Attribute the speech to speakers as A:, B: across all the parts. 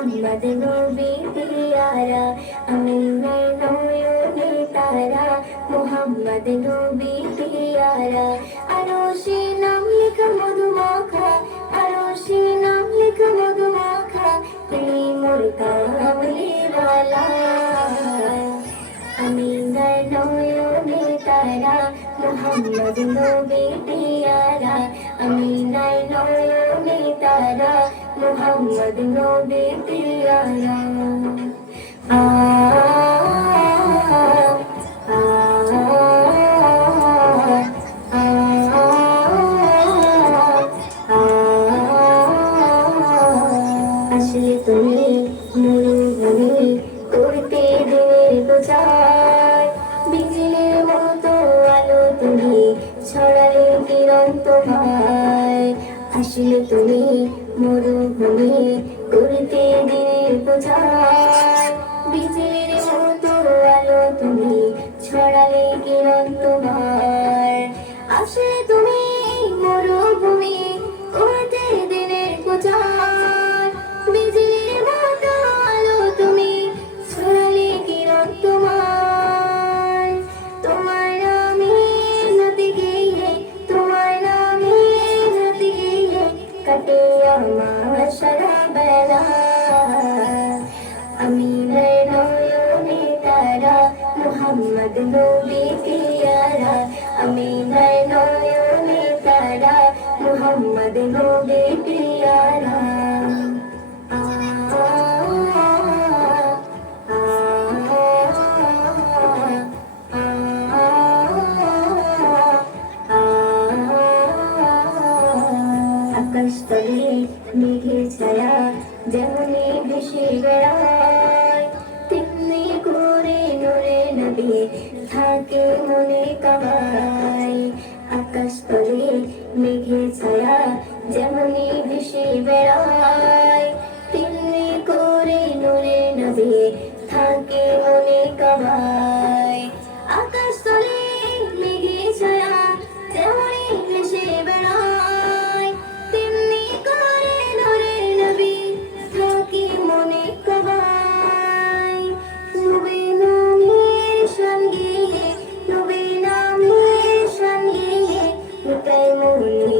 A: মোহাম্মদ নবী পিয়ারা আমিনের নয়নে তারা মোহাম্মদ নবী পিয়ারা আরও সে নাম লেখা মধুমাখা আরও সে নাম লেখা মধুমাখা তিনি মোর কামলি বালা আমিনের নয়নে তারা মোহাম্মদ নবী পিয়ারা আমিনের নয়নে মোহাম্মদ নবী পিয়ারা আসলে তুমি মরুভূমি করতে দিনের প্রচার বিজলির মতো আলো তুমি ছড়ালে কিরণ তোমার আসলে তুমি মরুভূমি করতে দিনের প্রচার বিজলির মতো আলো তুমি ছড়ালে কিরণ তোমার। আসলে আমি নয়নে তারা মোহাম্মদ নবী আ, আকাশ তলে মেঘের ছায়া যেমনি ভেসে করে নবী থাকে মনে কাবায় আকাশ তলে মেঘে ছায়া যেমনি ভেসে বেড়ায় You.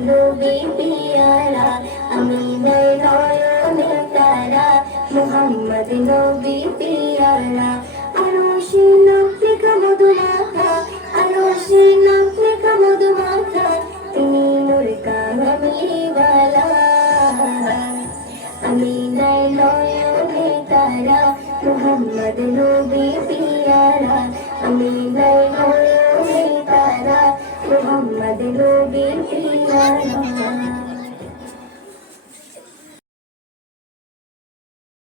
A: নবী পিয়ারা আমি নয়নে তারা মোহাম্মদ নবী পিয়ারা আরও সে লেখা মধুমাখা আরও সে লেখা মধুমাখা তিনি নূর কামলিওয়ালা আমি নয়নে তারা মোহাম্মদ নবী পিয়ারা আমি তারা মোহাম্মদ নবী পিয়ারা